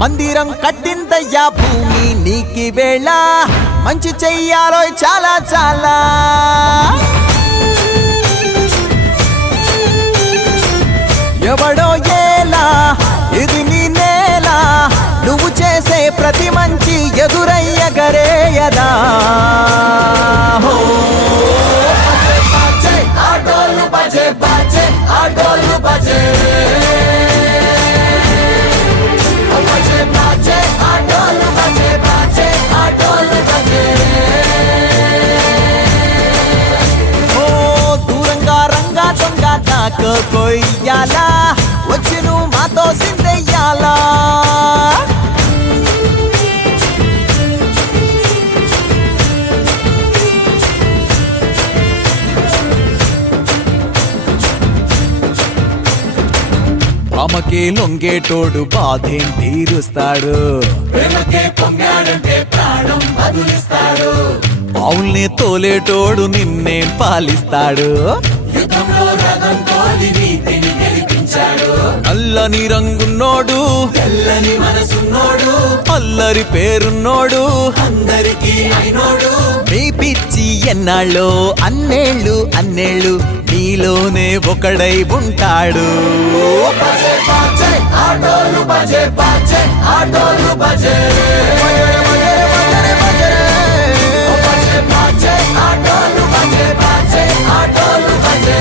మందిరం కట్టిందయ్యా భూమి నీకి వేళ మంచి చెయ్యాలో చాలా చాలా ఎవడో ఏలా ఇది నీ నేల నువ్వు చేసే ప్రతి మంచి ఎదురయ్యగరేయదా ఆటోలు బజే బజే ఆటోలు బజే కొయ్యాలా వచ్చి నువ్వు మాతో సిందెయ్యాలా ఆమెకే లొంగేటోడు బాధేం తీరుస్తాడు బావుల్ని తోలేటోడు నిన్నేం పాలిస్తాడు నల్లని రంగున్నోడు తెల్లని మనసున్నోడు అల్లరి పేరున్నోడు అందరికీ అయినోడు మీ పిచ్చి ఎన్నాళ్ళో అన్నేళ్ళు అన్నేళ్ళు నీలోనే ఒకడై ఉంటాడు ఆటోలు బజే బజే ఆటోలు బజే ఆటోలు బజే బజే ఆటోలు బజే